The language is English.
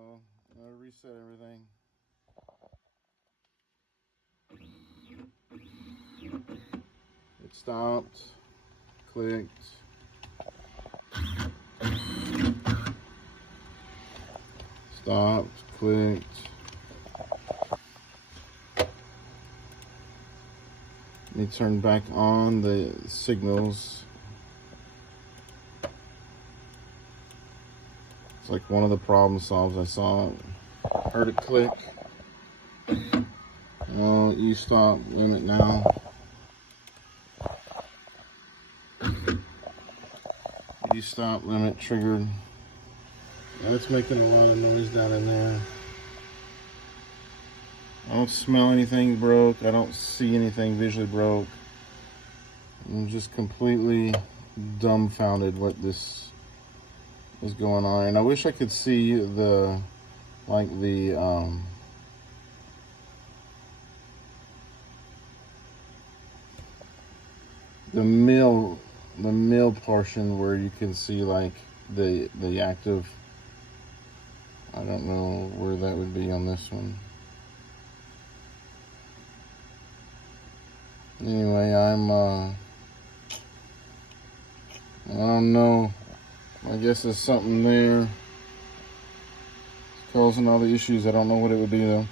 so I'll reset everything. It stopped, clicked. Stopped, clicked. Let me turn back on the signals. It's like one of the problem solves I saw. Heard it click. Well, you stop limit now. You stop limit triggered. That's making a lot of noise down in there. I don't smell anything broke. I don't see anything visually broke. I'm just completely dumbfounded what this is going on. And I wish I could see the mill portion where you can see like the active. I don't know where that would be on this one. Anyway, I don't know. I guess there's something there causing all the issues. I don't know what it would be though.